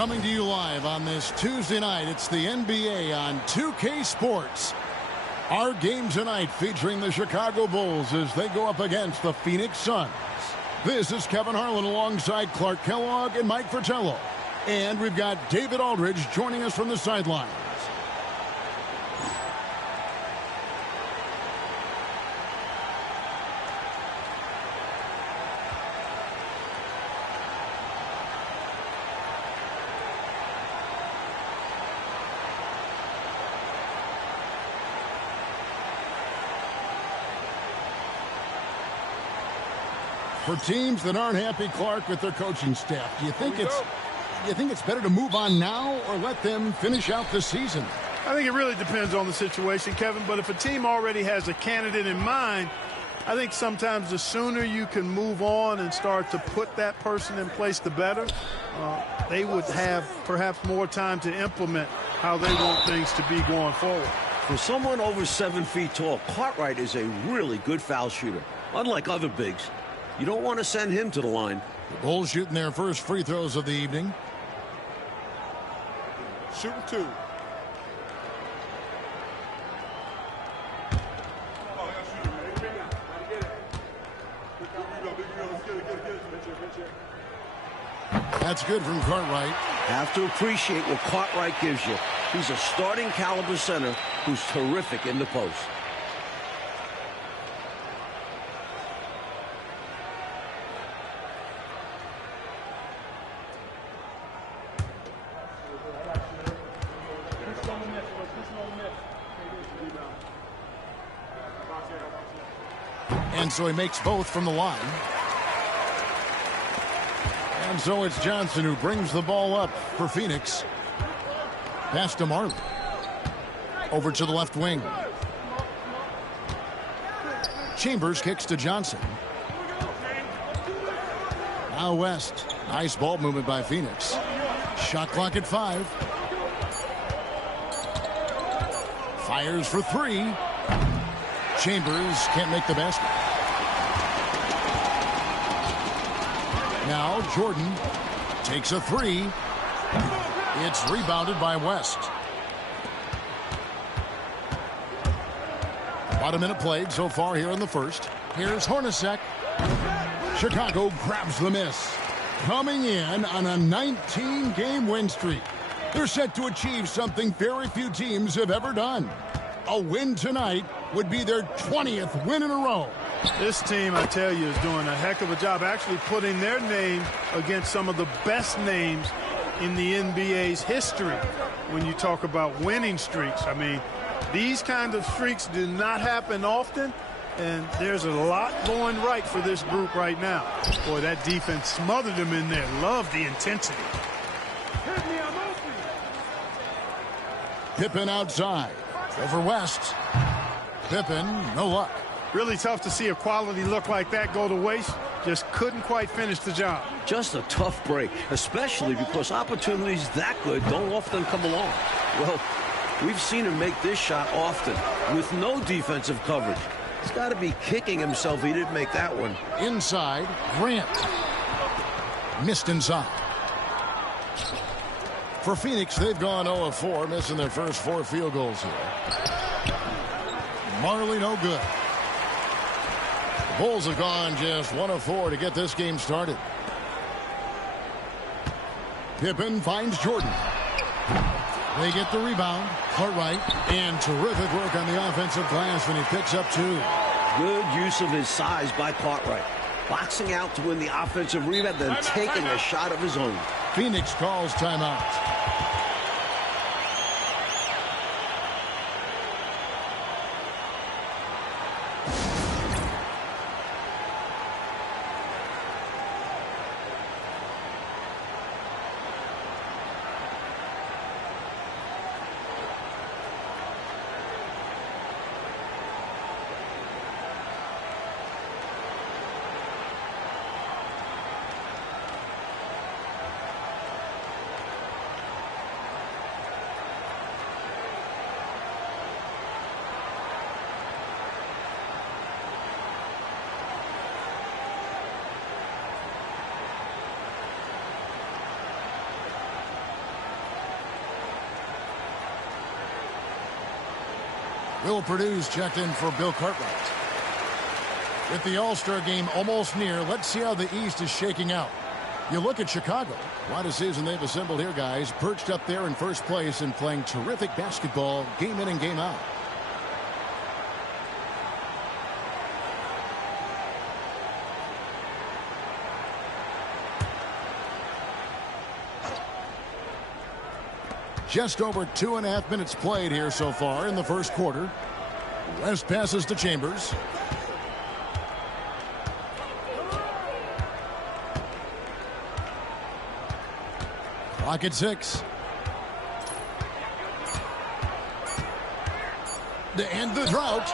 Coming to you live on this Tuesday night, it's the NBA on 2K Sports. Our game tonight featuring the Chicago Bulls as they go up against the Phoenix Suns. This is Kevin Harlan alongside Clark Kellogg and Mike Fratello. And we've got David Aldridge joining us from the sidelines. For teams that aren't happy, Clark, with their coaching staff, do you think it's better to move on now or let them finish out the season? I think it really depends on the situation, Kevin. But if a team already has a candidate in mind, I think sometimes the sooner you can move on and start to put that person in place, the better. They would have perhaps more time to implement how they want things to be going forward. For someone over 7 feet tall, Cartwright is a really good foul shooter, unlike other bigs. You don't want to send him to the line. The Bulls shooting their first free throws of the evening. Shooting two. That's good from Cartwright. Have to appreciate what Cartwright gives you. He's a starting caliber center who's terrific in the post. And so he makes both from the line. And so it's Johnson who brings the ball up for Phoenix. Pass to Marley. Over to the left wing. Chambers kicks to Johnson. Now West. Nice ball movement by Phoenix. Shot clock at 5. Fires for 3. Chambers can't make the basket. Now Jordan takes a 3. It's rebounded by West. About a minute played so far here in the first. Here's Hornacek. Chicago grabs the miss. Coming in on a 19-game win streak. They're set to achieve something very few teams have ever done. A win tonight would be their 20th win in a row. This team, I tell you, is doing a heck of a job actually putting their name against some of the best names in the NBA's history when you talk about winning streaks. I mean, these kind of streaks do not happen often, and there's a lot going right for this group right now. Boy, that defense smothered them in there. Love the intensity. Pippen outside. Over West. Pippen, no luck. Really tough to see a quality look like that go to waste. Just couldn't quite finish the job. Just a tough break, especially because opportunities that good don't often come along. Well, we've seen him make this shot often with no defensive coverage. He's got to be kicking himself he didn't make that one. Inside, Grant. Missed inside. For Phoenix, they've gone 0 of 4, missing their first 4 field goals here. Marley, no good. The Bulls have gone just 1 of 4 to get this game started. Pippen finds Jordan. They get the rebound. Cartwright, and terrific work on the offensive glass when he picks up 2. Good use of his size by Cartwright. Boxing out to win the offensive rebound, then taking a shot of his own. Phoenix calls timeout. Will Purdue's checked in for Bill Cartwright. With the All-Star game almost near, let's see how the East is shaking out. You look at Chicago. What a season they've assembled here, guys. Perched up there in first place and playing terrific basketball game in and game out. Just over 2.5 minutes played here so far in the first quarter. West passes to Chambers. Clock at 6. To end the drought.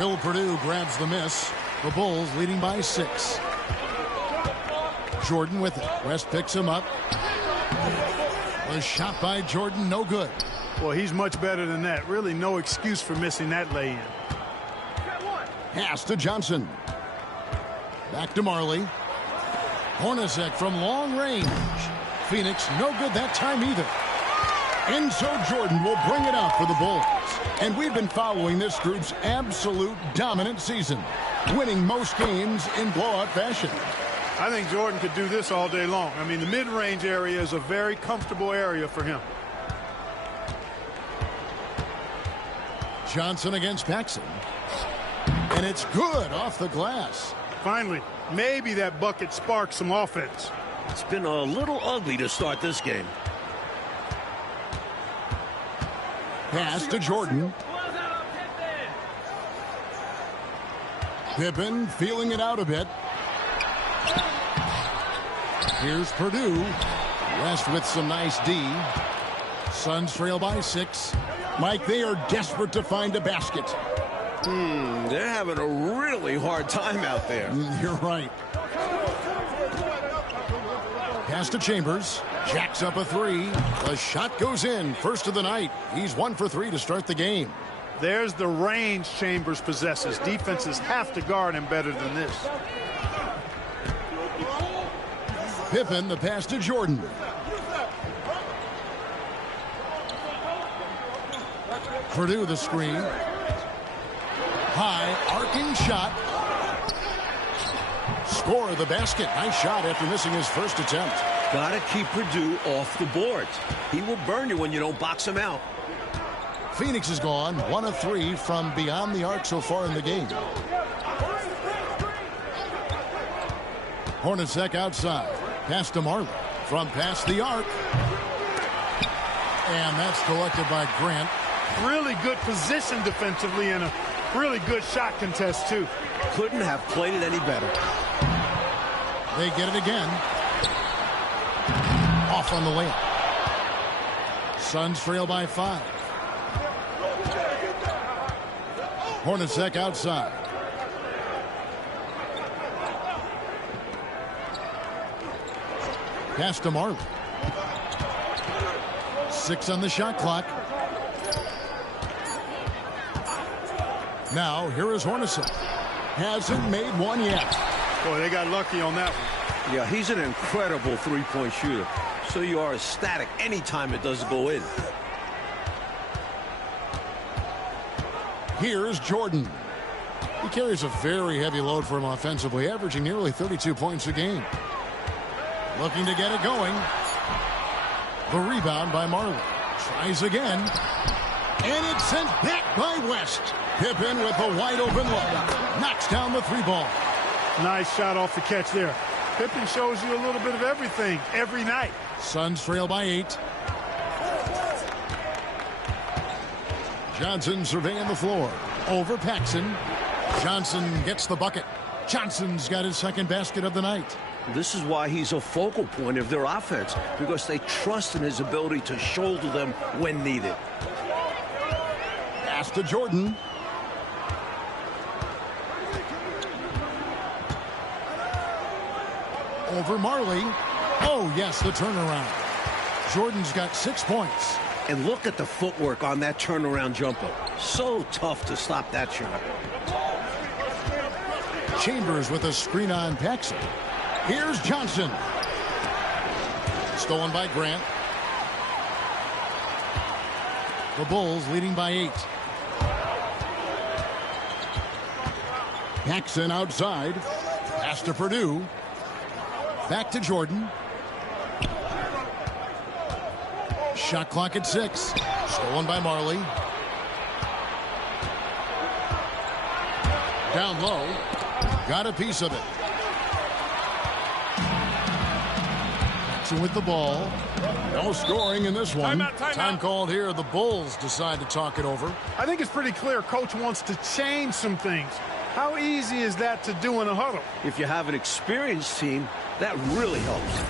Will Purdue grabs the miss. The Bulls leading by 6. Jordan with it. West picks him up. The shot by Jordan, no good. Well, he's much better than that. Really no excuse for missing that lay-in. Pass to Johnson. Back to Marley. Hornacek from long range. Phoenix, no good that time either. And so Jordan will bring it out for the Bulls. And we've been following this group's absolute dominant season, winning most games in blowout fashion. I think Jordan could do this all day long. I mean, the mid-range area is a very comfortable area for him. Johnson against Paxson. And it's good off the glass. Finally, maybe that bucket sparks some offense. It's been a little ugly to start this game. Pass to Jordan. Pippen feeling it out a bit. Here's Purdue. West with some nice D. Suns trail by 6. Mike, they are desperate to find a basket. They're having a really hard time out there. You're right. Pass to Chambers. Jacks up a 3. The shot goes in. First of the night. He's 1 for 3 to start the game. There's the range Chambers possesses. Defenses have to guard him better than this. Pippen, the pass to Jordan. Purdue the screen. High, arcing shot. Score the basket. Nice shot after missing his first attempt. Gotta keep Purdue off the boards. He will burn you when you don't box him out. Phoenix is gone. 1 of 3 from beyond the arc so far in the game. Hornacek outside. Pass to Marley. From past the arc. And that's collected by Grant. Really good position defensively and a really good shot contest, too. Couldn't have played it any better. They get it again. Off on the layup. Suns trail by 5. Hornacek outside. Pass to Marley. 6 on the shot clock. Now, here is Hornacek. Hasn't made one yet. Boy, they got lucky on that one. Yeah, he's an incredible three-point shooter. So you are ecstatic anytime it doesn't go in. Here's Jordan. He carries a very heavy load for him offensively, averaging nearly 32 points a game. Looking to get it going. The rebound by Marley. Tries again. And it's sent back by West. Pippen with a wide open look. Knocks down the 3-ball. Nice shot off the catch there. Pippen shows you a little bit of everything every night. Suns trail by 8. Johnson surveying the floor. Over Paxson. Johnson gets the bucket. Johnson's got his second basket of the night. This is why he's a focal point of their offense, because they trust in his ability to shoulder them when needed. Pass to Jordan. Over Marley. Oh, yes, the turnaround. Jordan's got 6 points. And look at the footwork on that turnaround jumper. So tough to stop that shot. Chambers with a screen on Paxson. Here's Johnson. Stolen by Grant. The Bulls leading by 8. Paxson outside. Pass to Purdue. Back to Jordan. Shot clock at 6. Stolen by Marley. Down low. Got a piece of it. Paxson with the ball. No scoring in this one. Time called here. The Bulls decide to talk it over. I think it's pretty clear Coach wants to change some things. How easy is that to do in a huddle? If you have an experienced team, that really helps.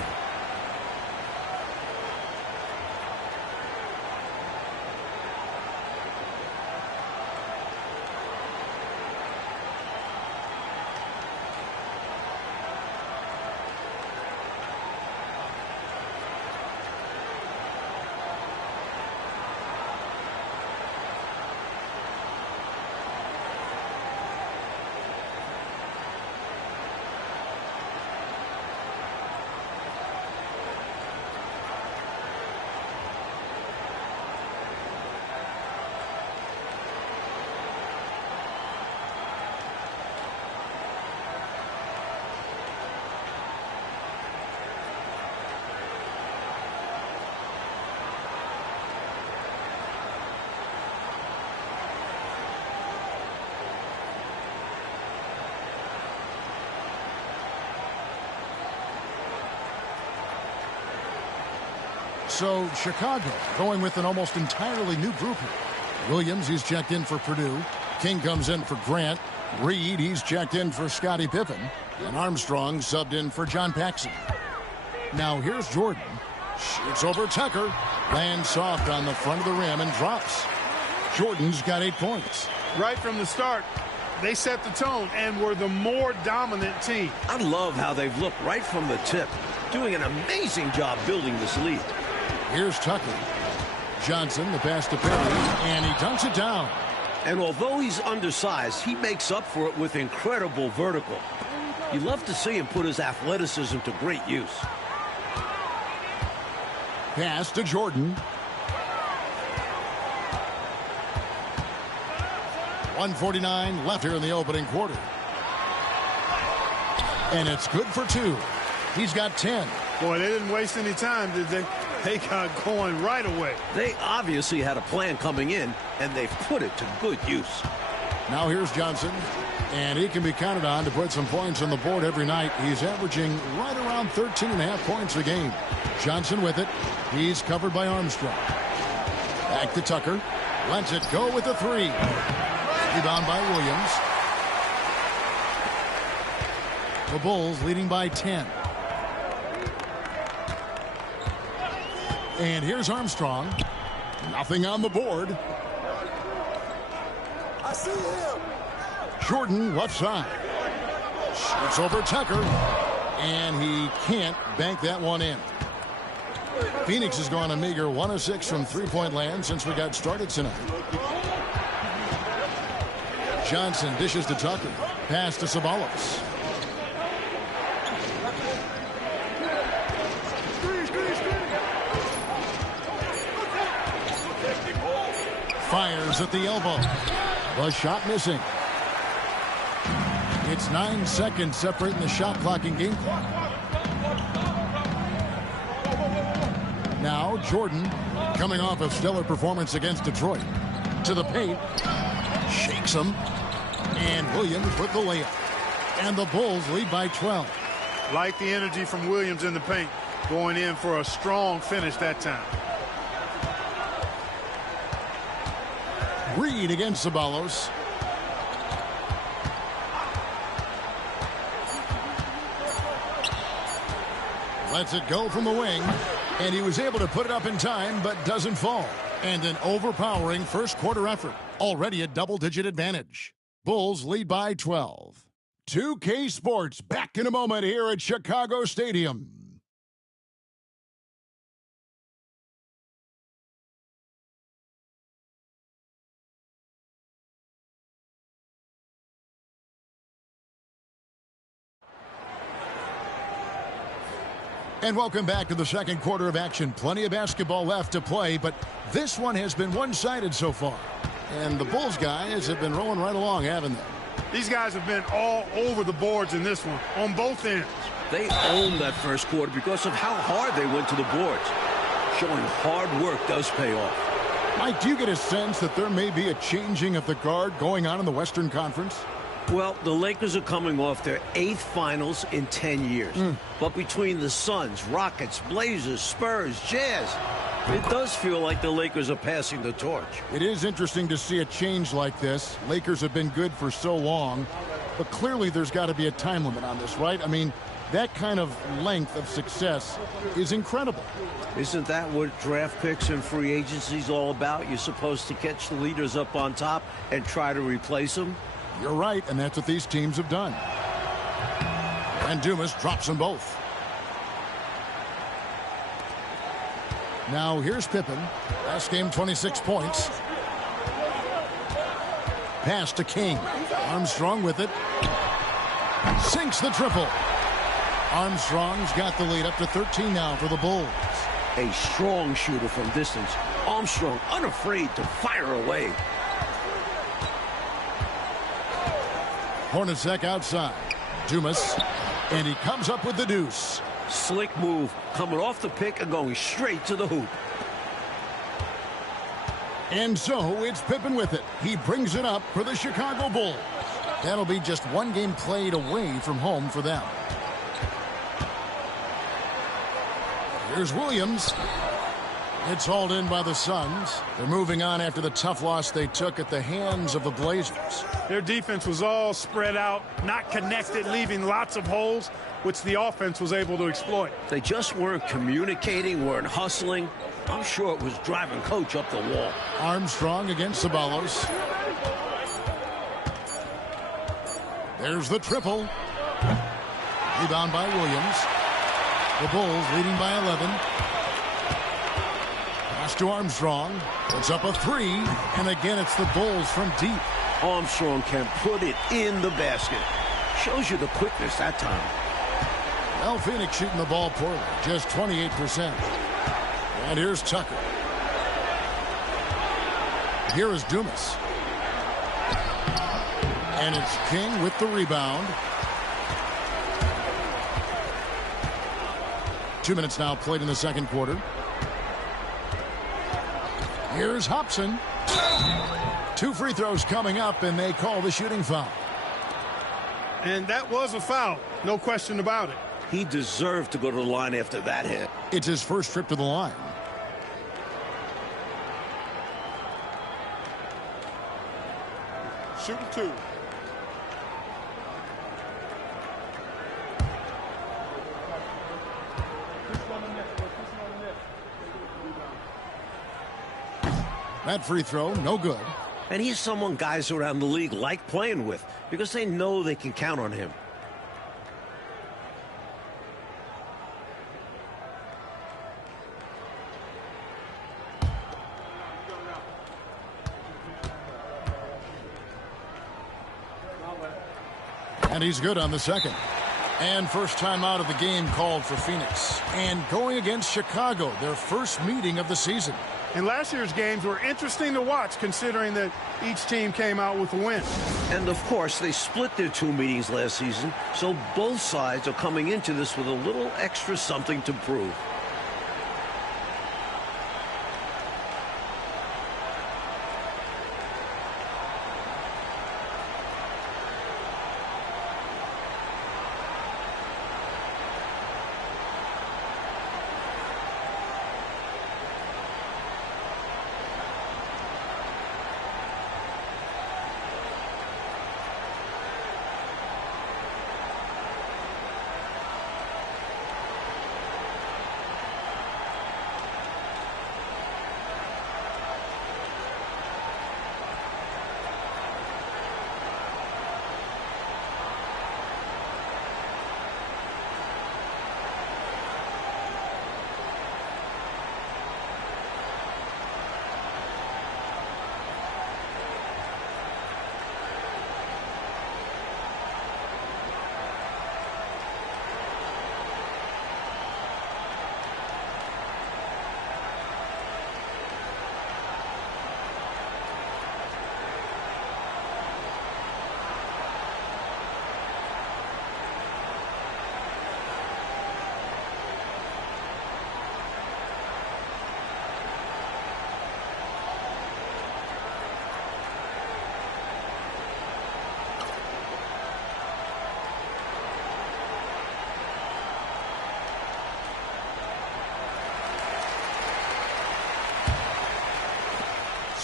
So Chicago going with an almost entirely new group here. Williams, he's checked in for Purdue. King comes in for Grant. Reed, he's checked in for Scottie Pippen. And Armstrong subbed in for John Paxson. Now here's Jordan. Shoots over Tucker. Lands soft on the front of the rim and drops. Jordan's got 8 points. Right from the start, they set the tone and were the more dominant team. I love how they've looked right from the tip, doing an amazing job building this lead. Here's Tucker. Johnson, the pass to Perry, and he dunks it down. And although he's undersized, he makes up for it with incredible vertical. You love to see him put his athleticism to great use. Pass to Jordan. 1:49 left here in the opening quarter. And it's good for 2. He's got 10. Boy, they didn't waste any time, did they? They got going right away. They obviously had a plan coming in, and they've put it to good use. Now here's Johnson, and he can be counted on to put some points on the board every night. He's averaging right around 13.5 points a game. Johnson with it. He's covered by Armstrong. Back to Tucker. Lets it go with the 3. Rebound by Williams. The Bulls leading by 10. And here's Armstrong. Nothing on the board. I see him. Jordan left side. Shoots over Tucker. And he can't bank that one in. Phoenix has gone a meager 1 of 6 from three-point land since we got started tonight. Johnson dishes to Tucker. Pass to Ceballos. Fires at the elbow. The shot missing. It's 9 seconds separating the shot clock and game clock. Now Jordan, coming off a stellar performance against Detroit. To the paint. Shakes him. And Williams with the layup. And the Bulls lead by 12. Like the energy from Williams in the paint. Going in for a strong finish that time. Reed against Ceballos. Lets it go from the wing. And he was able to put it up in time, but doesn't fall. And an overpowering first quarter effort. Already a double-digit advantage. Bulls lead by 12. 2K Sports back in a moment here at Chicago Stadium. And welcome back to the second quarter of action. Plenty of basketball left to play, but this one has been one-sided so far. And the Bulls guys have been rolling right along, haven't they? These guys have been all over the boards in this one, on both ends. They owned that first quarter because of how hard they went to the boards. Showing hard work does pay off. Mike, do you get a sense that there may be a changing of the guard going on in the Western Conference? Well, the Lakers are coming off their 8th finals in 10 years. But between the Suns, Rockets, Blazers, Spurs, Jazz, it does feel like the Lakers are passing the torch. It is interesting to see a change like this. Lakers have been good for so long, but clearly there's got to be a time limit on this, right? I mean, that kind of length of success is incredible. Isn't that what draft picks and free agency is all about? You're supposed to catch the leaders up on top and try to replace them? You're right, and that's what these teams have done. And Dumas drops them both. Now here's Pippen. Last game, 26 points. Pass to King. Armstrong with it. Sinks the triple. Armstrong's got the lead up to 13 now for the Bulls. A strong shooter from distance. Armstrong unafraid to fire away. Hornacek outside. Dumas. And he comes up with the deuce. Slick move, coming off the pick and going straight to the hoop. And so it's Pippen with it. He brings it up for the Chicago Bulls. That'll be just one game played away from home for them. Here's Williams. It's hauled in by the Suns. They're moving on after the tough loss they took at the hands of the Blazers. Their defense was all spread out, not connected, leaving lots of holes, which the offense was able to exploit. They just weren't communicating, weren't hustling. I'm sure it was driving coach up the wall. Armstrong against Ceballos. There's the triple. Rebound by Williams. The Bulls leading by 11. Pass to Armstrong. Puts up a three. And again, it's the Bulls from deep. Armstrong can put it in the basket. Shows you the quickness that time. Well, Phoenix shooting the ball poorly. Just 28%. And here's Tucker. Here is Dumas. And it's King with the rebound. 2 minutes now played in the second quarter. Here's Hobson. 2 free throws coming up, and they call the shooting foul. And that was a foul, no question about it. He deserved to go to the line after that hit. It's his first trip to the line. Shooting 2. That free throw, no good. And he's someone guys around the league like playing with because they know they can count on him. And he's good on the second. And first time out of the game called for Phoenix. And going against Chicago, their first meeting of the season. And last year's games were interesting to watch, considering that each team came out with a win. And, of course, they split their 2 meetings last season, so both sides are coming into this with a little extra something to prove.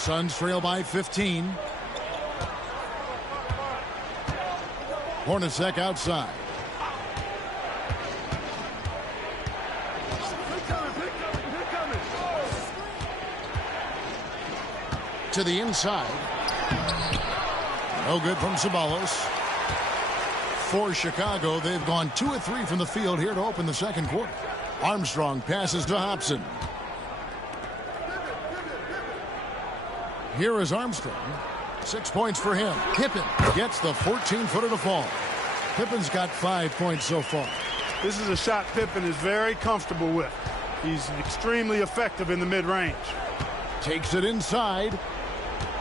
Suns trail by 15. Hornacek outside. To the inside. No good from Ceballos. For Chicago, they've gone 2 of 3 from the field here to open the second quarter. Armstrong passes to Hobson. Here is Armstrong. 6 points for him. Pippen gets the 14-footer to fall. Pippen's got 5 points so far. This is a shot Pippen is very comfortable with. He's extremely effective in the mid-range. Takes it inside.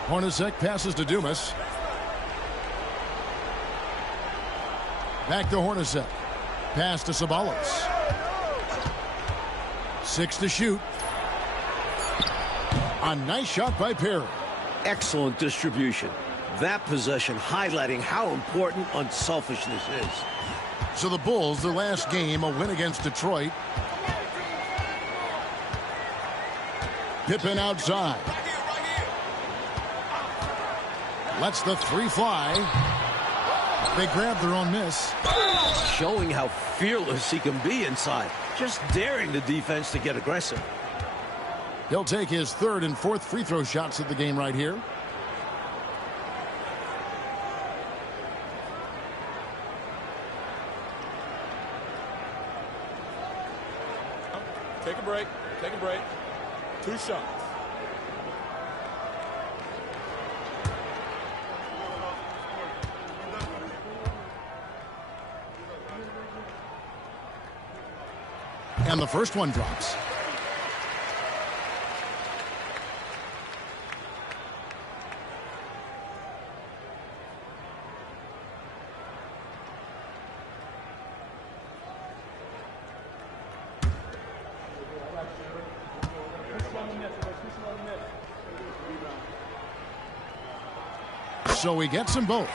Hornacek passes to Dumas. Back to Hornacek. Pass to Ceballos. 6 to shoot. A nice shot by Perry. Excellent distribution. That possession highlighting how important unselfishness is. So the Bulls, their last game, a win against Detroit. Pippen outside. Lets the 3 fly. They grab their own miss. Showing how fearless he can be inside. Just daring the defense to get aggressive. He'll take his 3rd and 4th free throw shots of the game right here. Take a break. Take a break. 2 shots. And the first one drops. So he gets them both.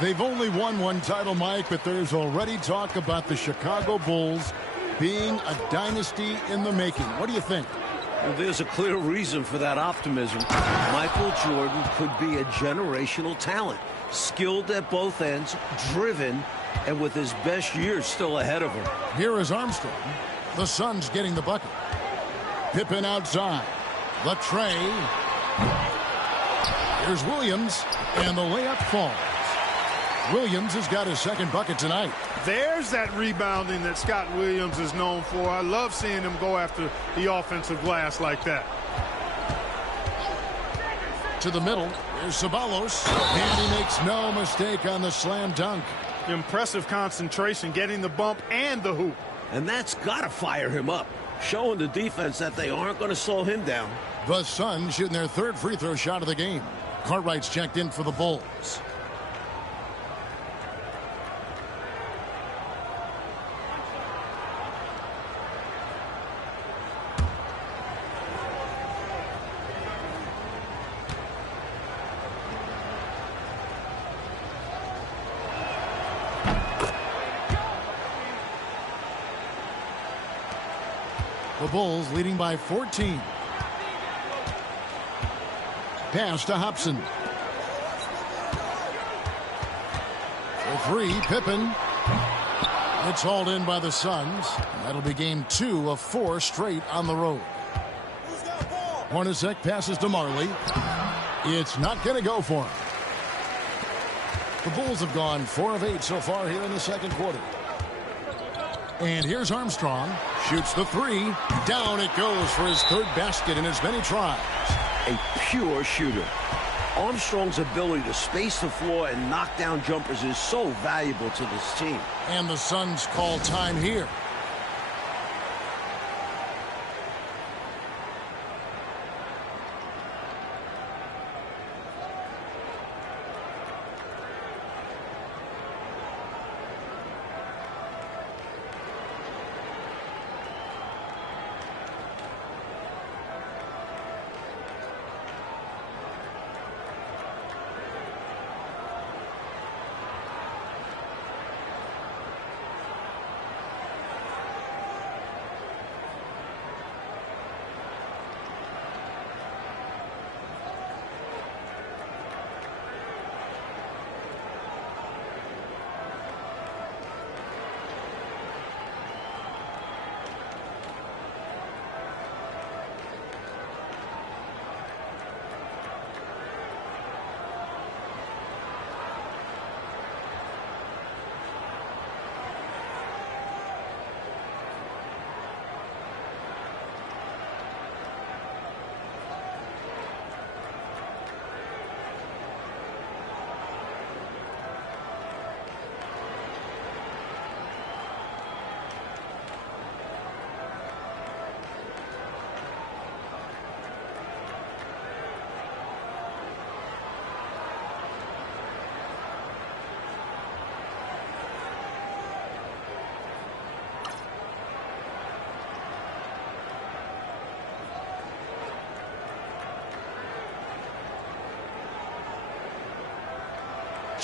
They've only won 1 title, Mike, but there's already talk about the Chicago Bulls being a dynasty in the making. What do you think? Well, there's a clear reason for that optimism. Michael Jordan could be a generational talent. Skilled at both ends, driven, and with his best years still ahead of him. Here is Armstrong. The Suns getting the bucket. Pippen outside. The tray. Here's Williams, and the layup falls. Williams has got his 2nd bucket tonight. There's that rebounding that Scott Williams is known for. I love seeing him go after the offensive glass like that. To the middle. Here's Ceballos. And he makes no mistake on the slam dunk. Impressive concentration, getting the bump and the hoop. And that's got to fire him up. Showing the defense that they aren't going to slow him down. The Suns shooting their 3rd free throw shot of the game. Cartwright's checked in for the Bulls. The Bulls leading by 14. Pass to Hobson. For 3, Pippen. It's hauled in by the Suns. That'll be game 2 of 4 straight on the road. Hornacek passes to Marley. It's not going to go for him. The Bulls have gone 4 of 8 so far here in the second quarter. And here's Armstrong. Shoots the 3. Down it goes for his 3rd basket in as many tries. A pure shooter. Armstrong's ability to space the floor and knock down jumpers is so valuable to this team. And the Suns call time here.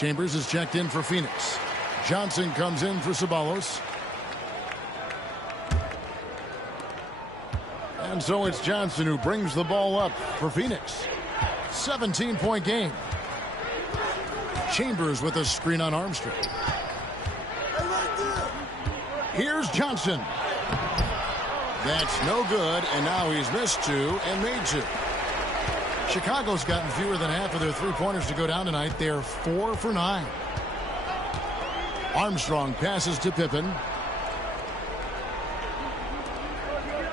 Chambers is checked in for Phoenix. Johnson comes in for Ceballos. And so it's Johnson who brings the ball up for Phoenix. 17-point game. Chambers with a screen on Armstrong. Here's Johnson. That's no good, and now he's missed two and made two. Chicago's gotten fewer than half of their three-pointers to go down tonight. They're 4 for 9. Armstrong passes to Pippen.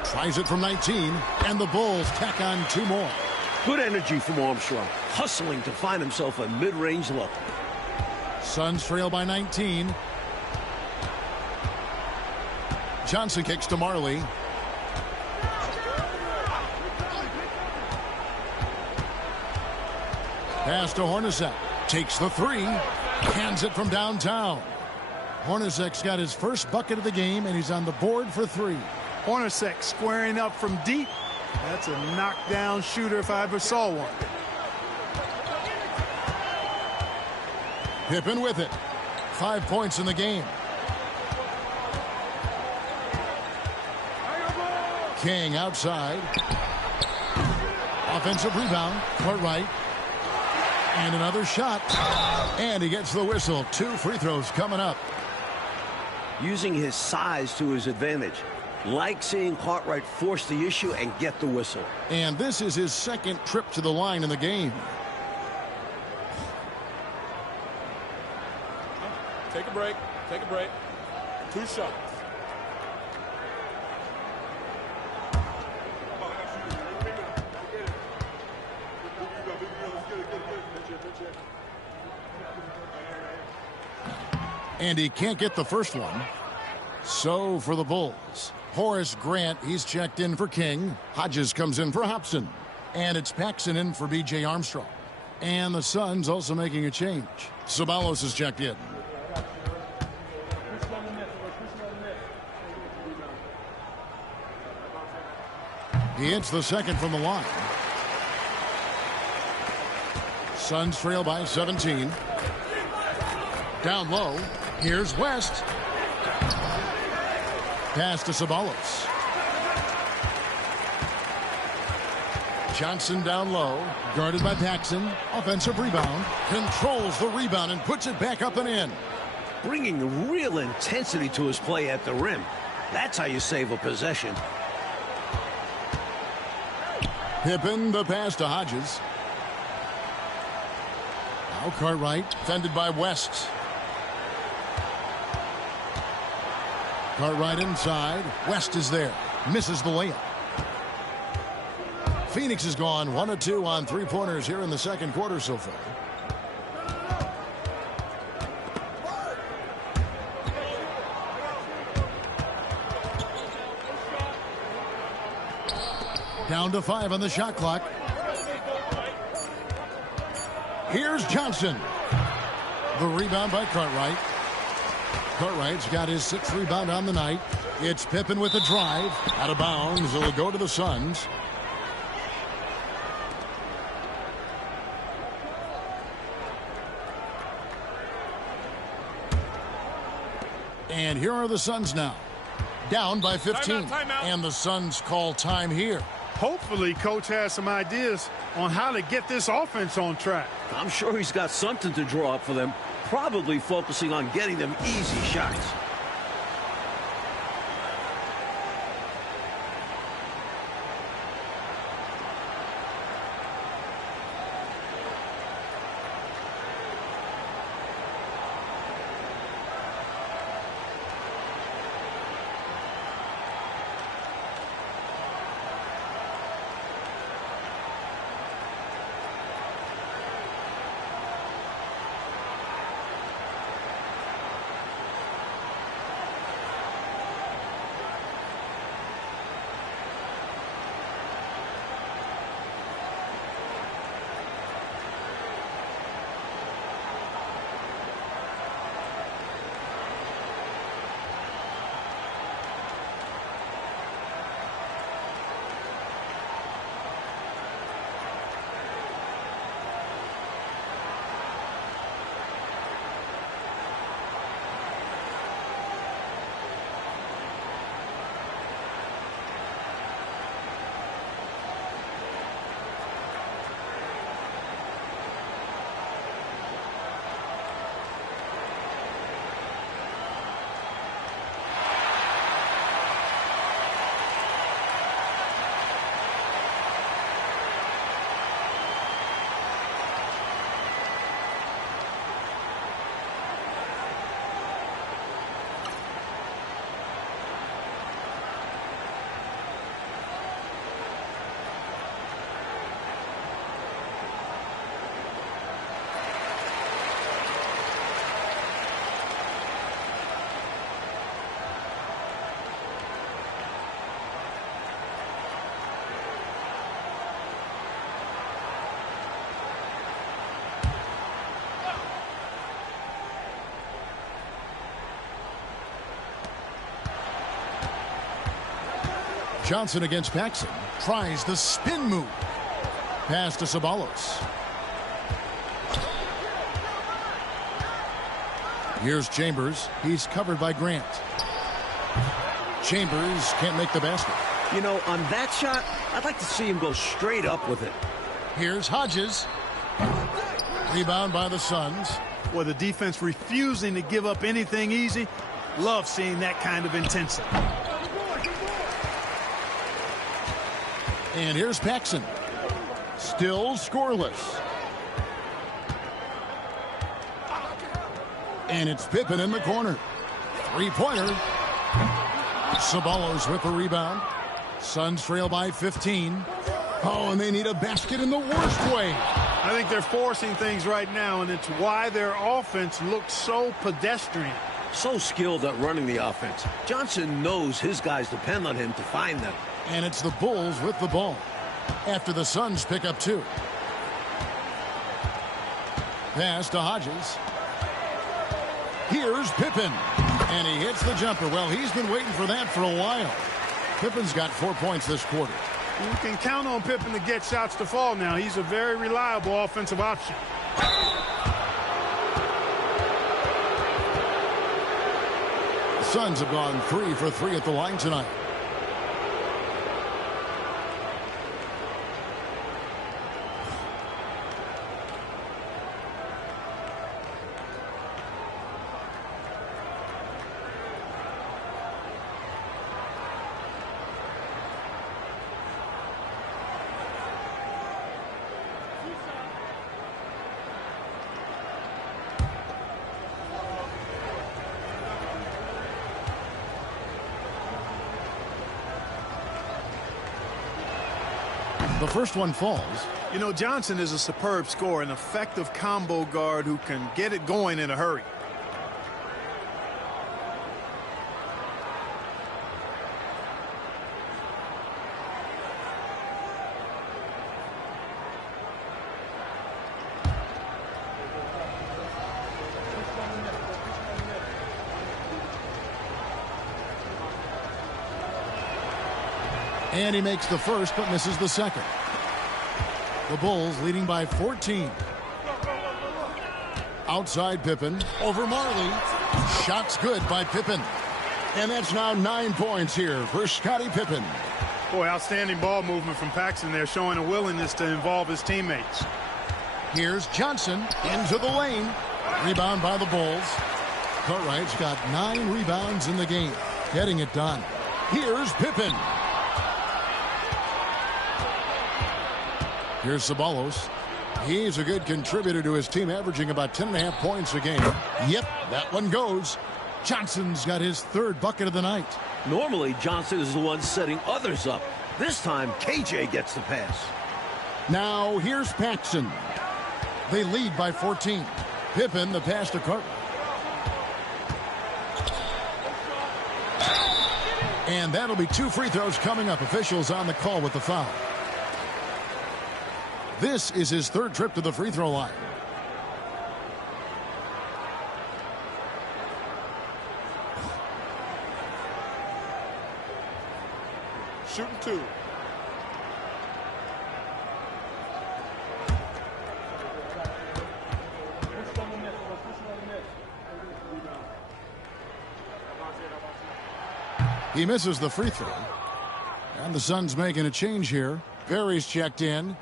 Tries it from 19, and the Bulls tack on 2 more. Good energy from Armstrong, hustling to find himself a mid-range look. Suns trail by 19. Johnson kicks to Marley. Pass to Hornacek. Takes the three. Hands it from downtown. Hornacek's got his first bucket of the game, and he's on the board for 3. Hornacek squaring up from deep. That's a knockdown shooter if I ever saw one. Pippen with it. 5 points in the game. King outside. Offensive rebound. Court right. And another shot. And he gets the whistle. 2 free throws coming up. Using his size to his advantage. Like seeing Cartwright force the issue and get the whistle. And this is his second trip to the line in the game. Take a break. Take a break. 2 shots. And he can't get the first one. So for the Bulls, Horace Grant, he's checked in for King. Hodges comes in for Hobson. And it's Paxson in for B.J. Armstrong. And the Suns also making a change. Ceballos is checked in. He hits the second from the line. Suns trail by 17. Down low. Here's West. Pass to Ceballos. Johnson down low. Guarded by Paxson. Offensive rebound. Controls the rebound and puts it back up and in. Bringing real intensity to his play at the rim. That's how you save a possession. Pippen, the pass to Hodges. Now Cartwright, fended by West. Cartwright inside. West is there. Misses the layup. Phoenix has gone 1 of 2 on three-pointers here in the second quarter so far. Down to 5 on the shot clock. Here's Johnson. The rebound by Cartwright. Cartwright's got his 6th rebound on the night. It's Pippen with a drive. Out of bounds. It'll go to the Suns. And here are the Suns now. Down by 15. Timeout. And the Suns call time here. Hopefully, Coach has some ideas on how to get this offense on track. I'm sure he's got something to draw up for them. Probably focusing on getting them easy shots. Johnson against Paxson. Tries the spin move. Pass to Ceballos. Here's Chambers. He's covered by Grant. Chambers can't make the basket. You know, on that shot, I'd like to see him go straight up with it. Here's Hodges. Rebound by the Suns. Well, the defense refusing to give up anything easy. Love seeing that kind of intensity. And here's Paxson. Still scoreless. And it's Pippen in the corner. Three-pointer. Ceballos with the rebound. Suns trail by 15. Oh, and they need a basket in the worst way. I think they're forcing things right now, and it's why their offense looks so pedestrian. So skilled at running the offense. Johnson knows his guys depend on him to find them. And it's the Bulls with the ball after the Suns pick up 2. Pass to Hodges. Here's Pippen. And he hits the jumper. Well, he's been waiting for that for a while. Pippen's got 4 points this quarter. You can count on Pippen to get shots to fall now. He's a very reliable offensive option. The Suns have gone 3 for 3 at the line tonight. The first one falls. You know, Johnson is a superb scorer, an effective combo guard who can get it going in a hurry. And he makes the first but misses the second. The Bulls leading by 14. Outside Pippen. Over Marley. Shots good by Pippen. And that's now 9 points here for Scottie Pippen. Boy, outstanding ball movement from Paxson there, showing a willingness to involve his teammates. Here's Johnson into the lane. Rebound by the Bulls. Cartwright's got 9 rebounds in the game. Getting it done. Here's Pippen. Here's Ceballos. He's a good contributor to his team, averaging about 10.5 points a game. Yep, that one goes. Johnson's got his 3rd bucket of the night. Normally, Johnson is the one setting others up. This time, KJ gets the pass. Now, here's Paxson. They lead by 14. Pippen, the pass to Cartwright. And that'll be 2 free throws coming up. Officials on the call with the foul. This is his 3rd trip to the free throw line. Shooting 2. He misses the free throw. And the Suns making a change here. Berry's checked in.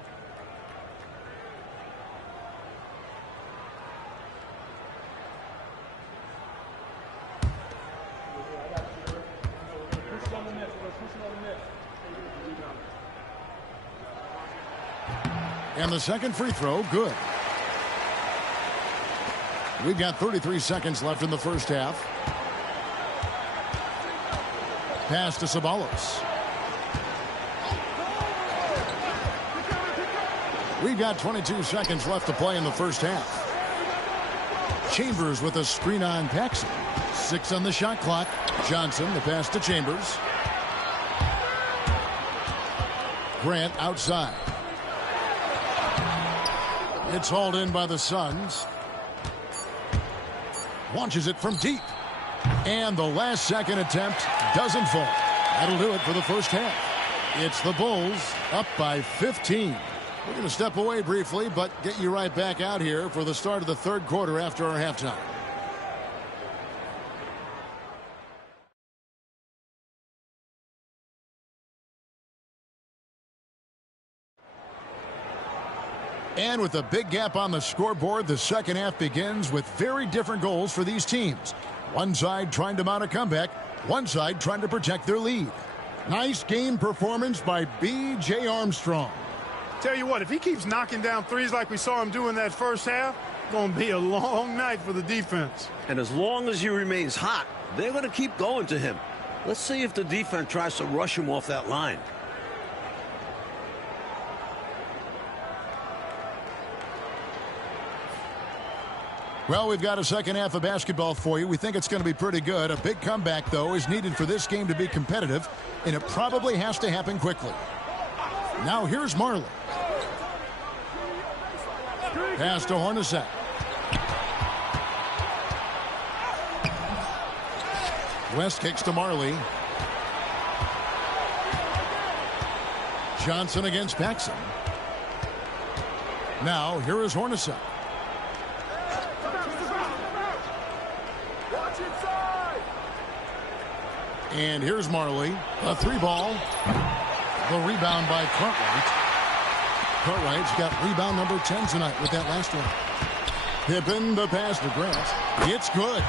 And the second free throw, good. We've got 33 seconds left in the first half. Pass to Ceballos. We've got 22 seconds left to play in the first half. Chambers with a screen on Paxson. 6 on the shot clock. Johnson, the pass to Chambers. Grant outside. It's hauled in by the Suns. Launches it from deep. And the last second attempt doesn't fall. That'll do it for the first half. It's the Bulls up by 15. We're going to step away briefly, but get you right back out here for the start of the third quarter after our halftime. And with a big gap on the scoreboard, the second half begins with very different goals for these teams. One side trying to mount a comeback, one side trying to protect their lead. Nice game performance by B.J. Armstrong. Tell you what, if he keeps knocking down threes like we saw him do in that first half, it's going to be a long night for the defense. And as long as he remains hot, they're going to keep going to him. Let's see if the defense tries to rush him off that line. Well, we've got a second half of basketball for you. We think it's going to be pretty good. A big comeback, though, is needed for this game to be competitive, and it probably has to happen quickly. Now here's Marley. Pass to Hornacek. West kicks to Marley. Johnson against Paxson. Now here is Hornacek. And here's Marley. A three ball. The rebound by Cartwright. Cartwright's got rebound number 10 tonight with that last one. Pippen, the pass to Grant. It's good.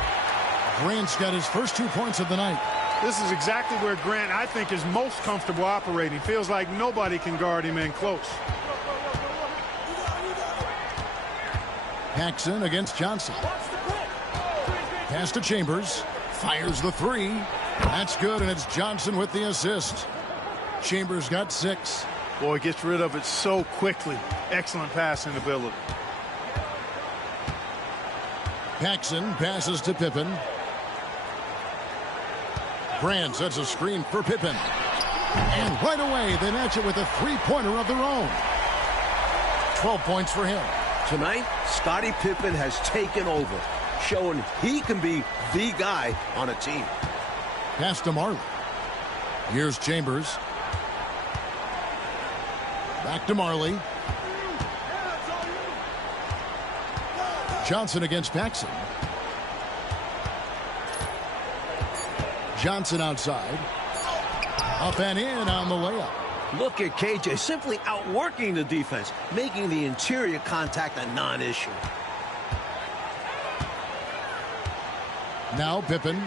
Grant's got his first 2 points of the night. This is exactly where Grant, I think, is most comfortable operating. Feels like nobody can guard him in close. Paxson against Johnson. Pass to Chambers. Fires the three. That's good, and it's Johnson with the assist. Chambers got 6. Boy, gets rid of it so quickly. Excellent passing ability. Paxson passes to Pippen. Grant sets a screen for Pippen. And right away, they match it with a three-pointer of their own. 12 points for him. Tonight, Scottie Pippen has taken over, showing he can be the guy on a team. Pass to Marley. Here's Chambers. Back to Marley. Johnson against Paxson. Johnson outside. Up and in on the layup. Look at KJ simply outworking the defense, making the interior contact a non-issue. Now Pippen.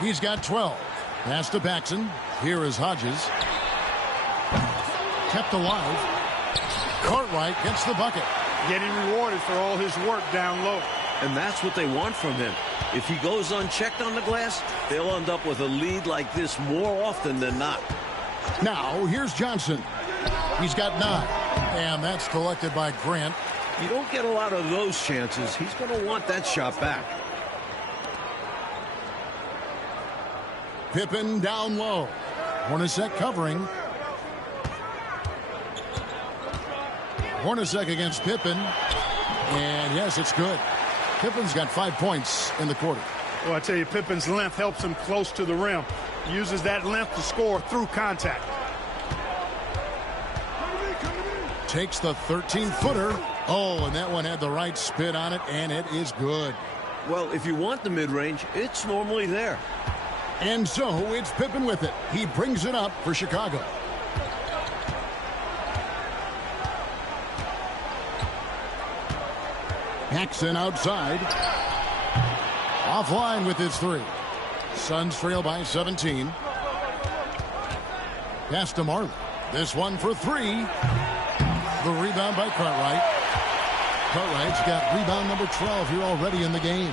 He's got 12. Pass to Paxson. Here is Hodges. Kept alive. Cartwright gets the bucket. Getting rewarded for all his work down low. And that's what they want from him. If he goes unchecked on the glass, they'll end up with a lead like this more often than not. Now, here's Johnson. He's got 9. And that's collected by Grant. You don't get a lot of those chances. He's going to want that shot back. Pippen down low. Hornacek covering. Hornacek against Pippen. And yes, it's good. Pippen's got 5 points in the quarter. Well, I tell you, Pippen's length helps him close to the rim. Uses that length to score through contact. Takes the 13-footer. Oh, and that one had the right spin on it, and it is good. Well, if you want the mid-range, it's normally there. And so it's Pippen with it. He brings it up for Chicago. Paxson outside. Offline with his 3. Suns trail by 17. Pass to Marley. This one for 3. The rebound by Cartwright. Cartwright's got rebound number 12 here already in the game.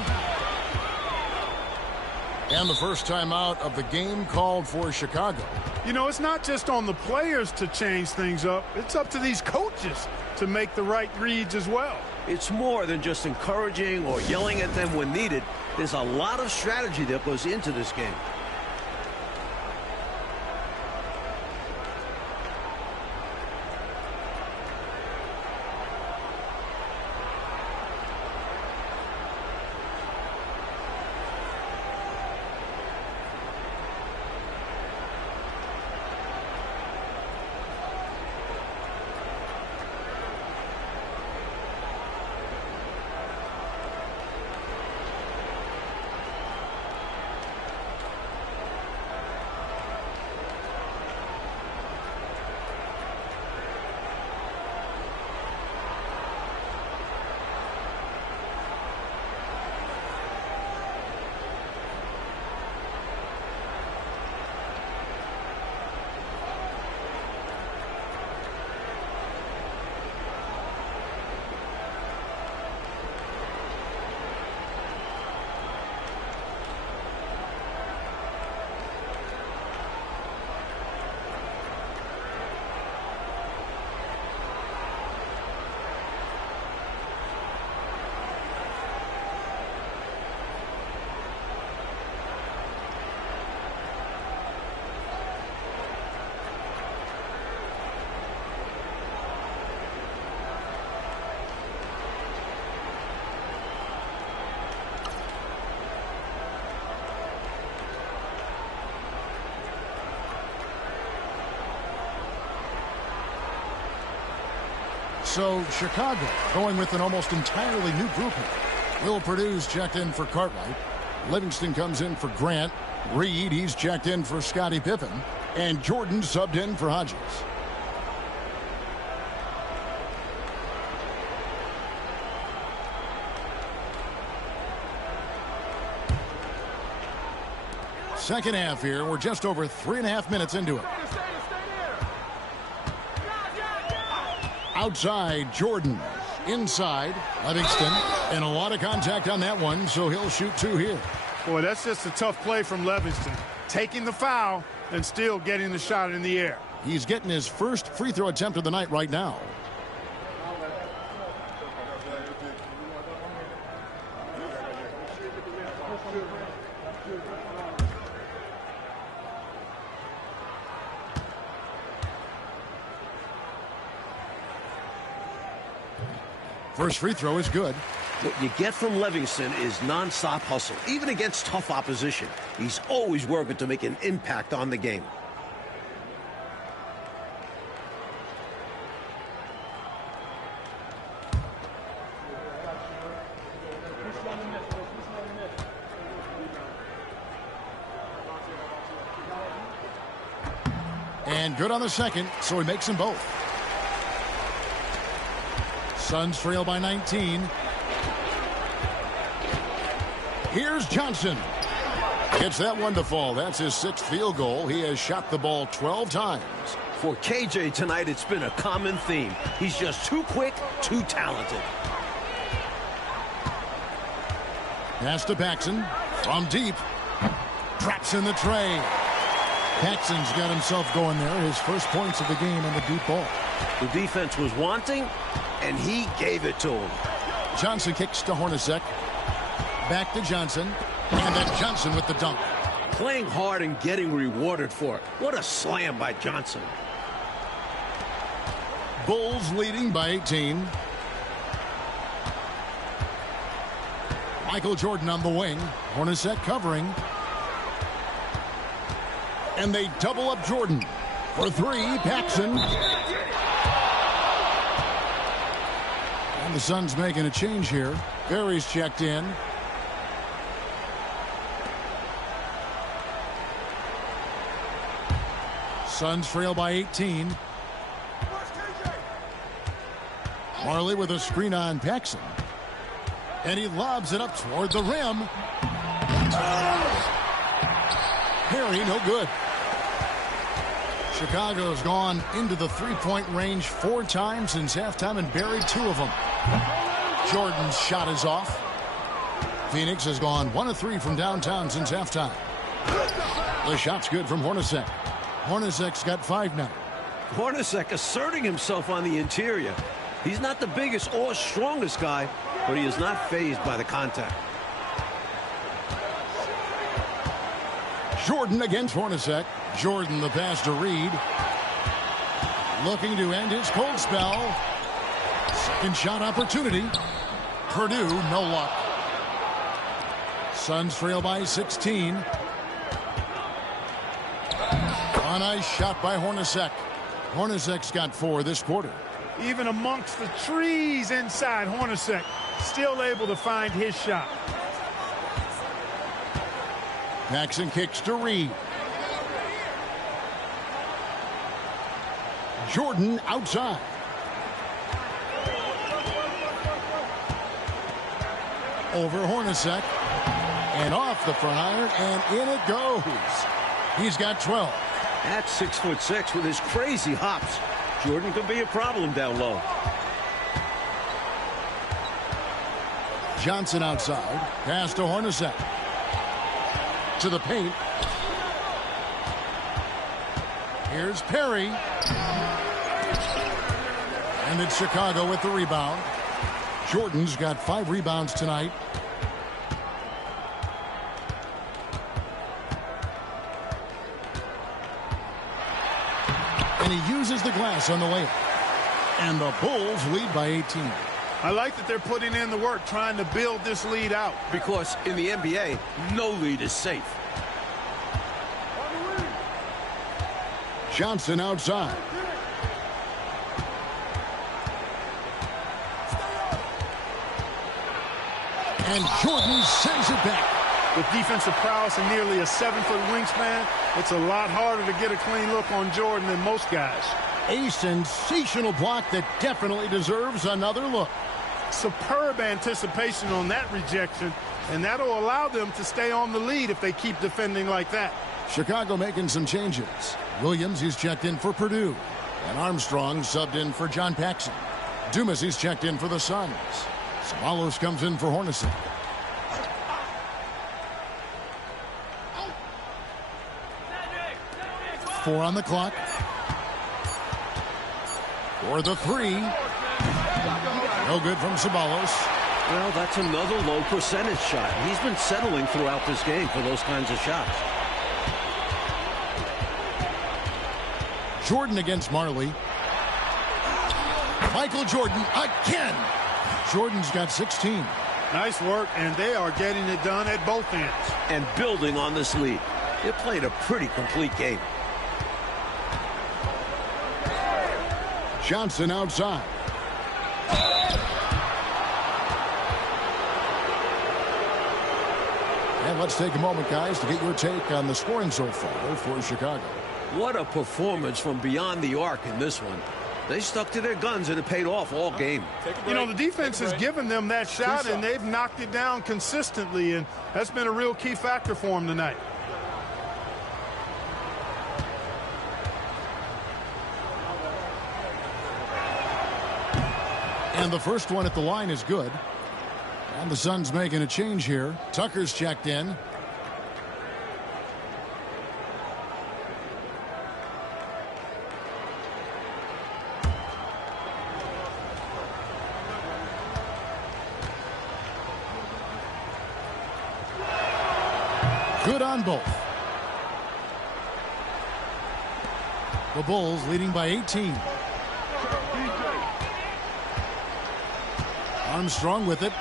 And the first timeout of the game called for Chicago. You know, it's not just on the players to change things up. It's up to these coaches to make the right reads as well. It's more than just encouraging or yelling at them when needed. There's a lot of strategy that goes into this game. So Chicago going with an almost entirely new group here. Will Purdue's checked in for Cartwright. Livingston comes in for Grant. Reed, he's checked in for Scottie Pippen. And Jordan subbed in for Hodges. Second half here. We're just over 3.5 minutes into it. Outside, Jordan. Inside, Livingston. And a lot of contact on that one, so he'll shoot 2 here. Boy, that's just a tough play from Livingston. Taking the foul and still getting the shot in the air. He's getting his first free throw attempt of the night right now. First free throw is good. What you get from Livingston is non-stop hustle, even against tough opposition. He's always working to make an impact on the game. And good on the second, so he makes them both. Suns trail by 19. Here's Johnson. Gets that one to fall. That's his 6th field goal. He has shot the ball 12 times. For KJ tonight, it's been a common theme. He's just too quick, too talented. Pass to Paxson. From deep. Drops in the tray. Paxson's got himself going there. His first points of the game on the deep ball. The defense was wanting, and he gave it to him. Johnson kicks to Hornacek. Back to Johnson. And then Johnson with the dunk. Playing hard and getting rewarded for it. What a slam by Johnson. Bulls leading by 18. Michael Jordan on the wing. Hornacek covering. And they double up Jordan. For 3, Paxson. And the Suns making a change here. Barry's checked in. Suns trail by 18. Marley with a screen on Paxson. And he lobs it up toward the rim. Harry, no good. Chicago's gone into the three-point range 4 times since halftime and buried 2 of them. Jordan's shot is off. Phoenix has gone 1 of 3 from downtown since halftime. The shot's good from Hornacek. Hornacek's got 5 now. Hornacek asserting himself on the interior. He's not the biggest or strongest guy, but he is not fazed by the contact. Jordan against Hornacek. Jordan the pass to Reed. Looking to end his cold spell. Second shot opportunity. Purdue, no luck. Suns trail by 16. A nice shot by Hornacek. Hornacek's got 4 this quarter. Even amongst the trees inside, Hornacek still able to find his shot. Paxson kicks to Reed. Jordan outside. Over Hornacek. And off the front iron, and in it goes. He's got 12. At 6'6" with his crazy hops, Jordan could be a problem down low. Johnson outside. Pass to Hornacek. To the paint. Here's Perry. And it's Chicago with the rebound. Jordan's got 5 rebounds tonight. And he uses the glass on the layup. And the Bulls lead by 18. I like that they're putting in the work, trying to build this lead out. Because in the NBA, no lead is safe. Johnson outside. And Jordan sends it back. With defensive prowess and nearly a 7-foot wingspan, it's a lot harder to get a clean look on Jordan than most guys. A sensational block that definitely deserves another look. Superb anticipation on that rejection, and that'll allow them to stay on the lead if they keep defending like that. Chicago making some changes. Williams, he's checked in for Purdue. And Armstrong subbed in for John Paxson. Dumas, he's checked in for the Suns. Ceballos comes in for Hornacek. Four on the clock. For the three. No good from Ceballos. Well, that's another low percentage shot. He's been settling throughout this game for those kinds of shots. Jordan against Marley. Michael Jordan again. Jordan's got 16. Nice work, and they are getting it done at both ends. And building on this lead. They played a pretty complete game. Johnson outside. And let's take a moment, guys, to get your take on the scoring so far for Chicago. What a performance from beyond the arc in this one. They stuck to their guns, and it paid off all game. You know, the defense has given them that shot, and they've knocked it down consistently, and that's been a real key factor for them tonight. And the first one at the line is good. And the Suns making a change here. Tucker's checked in. Good on both. The Bulls leading by 18. Armstrong with it.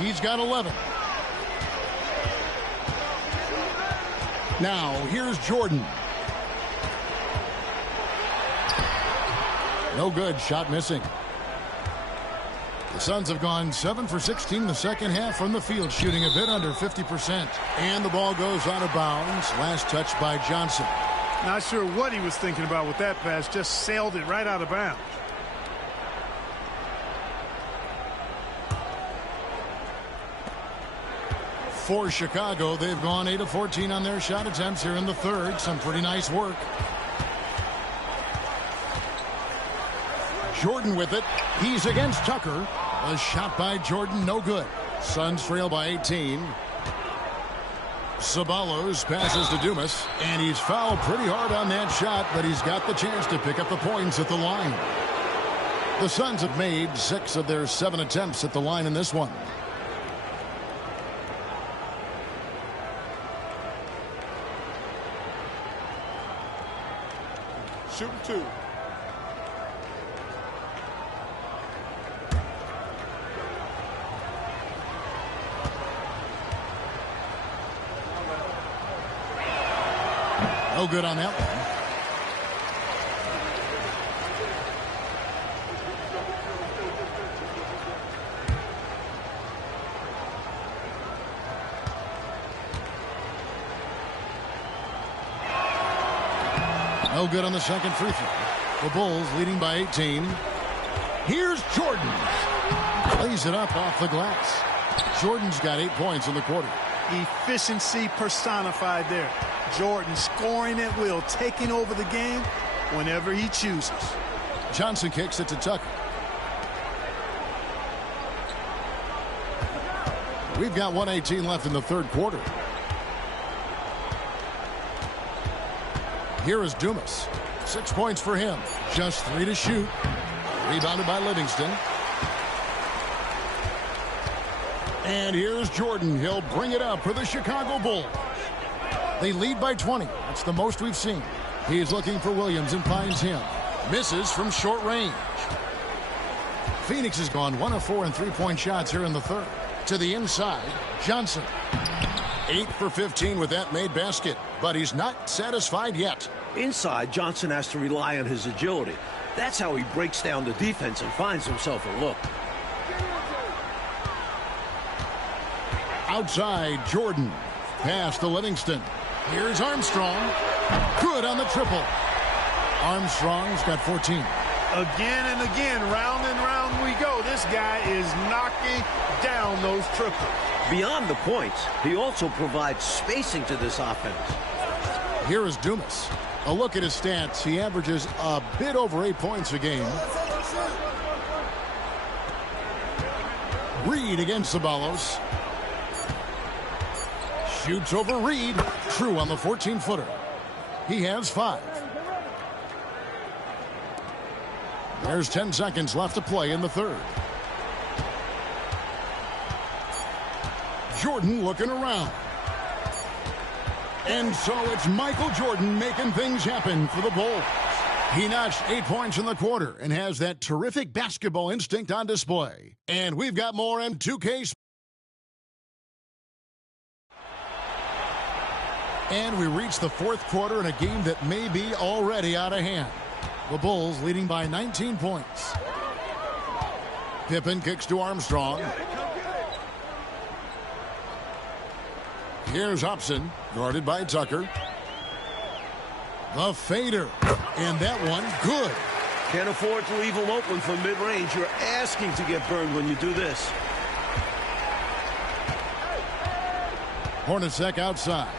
He's got 11. Now, here's Jordan. No good. Shot missing. The Suns have gone 7 for 16 the second half from the field, shooting a bit under 50%. And the ball goes out of bounds. Last touch by Johnson. Not sure what he was thinking about with that pass. Just sailed it right out of bounds. For Chicago, they've gone 8 of 14 on their shot attempts here in the third. Some pretty nice work. Jordan with it. He's against Tucker. A shot by Jordan, no good. Suns trail by 18. Ceballos passes to Dumas, and he's fouled pretty hard on that shot, but he's got the chance to pick up the points at the line. The Suns have made 6 of their 7 attempts at the line in this one. Shooting 2. No good on that one. No good on the second free throw. The Bulls leading by 18. Here's Jordan. Lays it up off the glass. Jordan's got 8 points in the quarter. Efficiency personified there. Jordan scoring at will, taking over the game whenever he chooses. Johnson kicks it to Tucker. We've got 1:18 left in the third quarter. Here is Dumas. 6 points for him. Just 3 to shoot. Rebounded by Livingston. And here's Jordan. He'll bring it up for the Chicago Bulls. They lead by 20. That's the most we've seen. He's looking for Williams and finds him. Misses from short range. Phoenix has gone 1 of 4 in three-point shots here in the third. To the inside, Johnson. 8 for 15 with that made basket, but he's not satisfied yet. Inside, Johnson has to rely on his agility. That's how he breaks down the defense and finds himself a look. Outside, Jordan. Pass to Livingston. Here's Armstrong. Good on the triple. Armstrong's got 14. Again and again, round and round we go. This guy is knocking down those triples. Beyond the points, he also provides spacing to this offense. Here is Dumas. A look at his stats. He averages a bit over 8 points a game. Reed against Ceballos. Shoots over Reed. True on the 14-footer. He has 5. There's 10 seconds left to play in the third. Jordan looking around. And so it's Michael Jordan making things happen for the Bulls. He notched 8 points in the quarter and has that terrific basketball instinct on display. And we've got more M2K. And we reach the fourth quarter in a game that may be already out of hand. The Bulls leading by 19 points. Pippen kicks to Armstrong. Here's Hobson, guarded by Tucker. The fader. And that one, good. Can't afford to leave him open from mid-range. You're asking to get burned when you do this. Hornacek outside.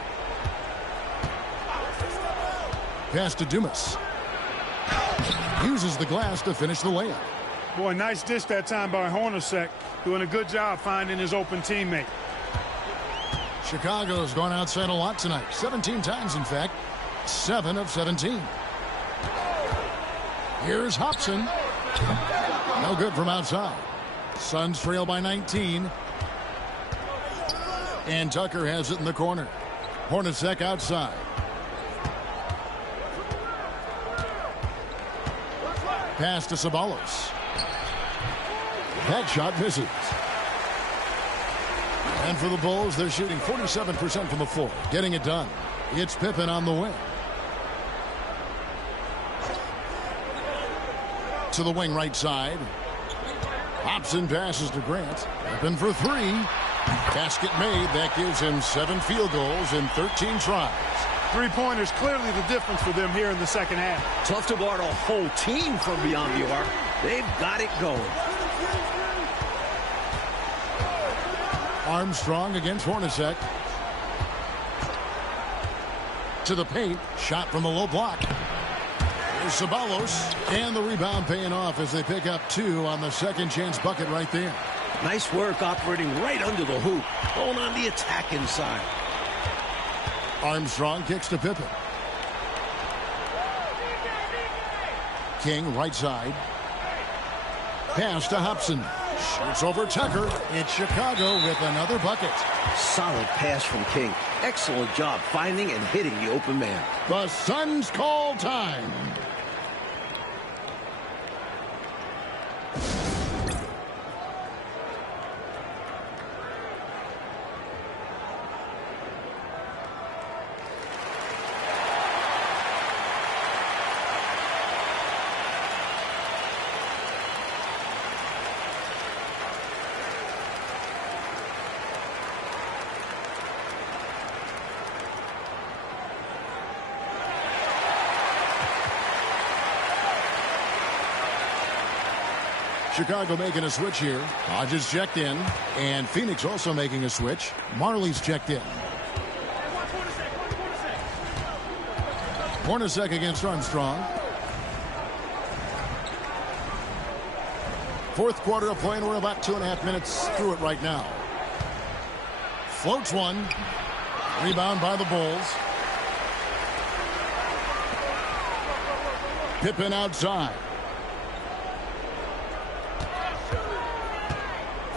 Pass to Dumas. Uses the glass to finish the layup. Boy, nice dish that time by Hornacek. Doing a good job finding his open teammate. Chicago's gone outside a lot tonight. 17 times, in fact. 7 of 17. Here's Hobson. No good from outside. Suns trail by 19. And Tucker has it in the corner. Hornacek outside. Pass to Ceballos. That shot misses. And for the Bulls, they're shooting 47% from the floor. Getting it done. It's Pippen on the wing. To the wing right side. Hobson passes to Grant. Pippen for 3. Basket made. That gives him 7 field goals in 13 tries. Three-pointers clearly the difference for them here in the second half. Tough to guard a whole team from beyond the arc. They've got it going. Armstrong against Hornacek. To the paint. Shot from the low block. There's Ceballos. And the rebound paying off as they pick up 2 on the second chance bucket right there. Nice work operating right under the hoop. Going on the attack inside. Armstrong kicks to Pippen. King right side. Pass to Hobson. Shoots over Tucker. It's Chicago with another bucket. Solid pass from King. Excellent job finding and hitting the open man. The Suns call time. Chicago making a switch here. Hodges checked in. And Phoenix also making a switch. Marley's checked in. Hornacek against Armstrong. Fourth quarter of play, and we're about 2.5 minutes through it right now. Floats one. Rebound by the Bulls. Pippen outside.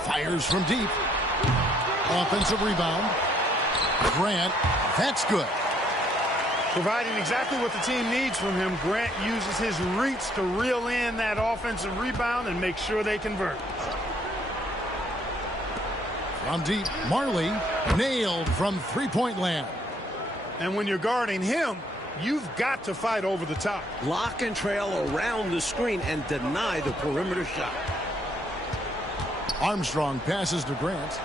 Fires from deep. Offensive rebound. Grant. That's good. Providing exactly what the team needs from him. Grant uses his reach to reel in that offensive rebound and make sure they convert. From deep, Marley nailed from three-point land. And when you're guarding him, you've got to fight over the top. Lock and trail around the screen and deny the perimeter shot. Armstrong passes to Grant.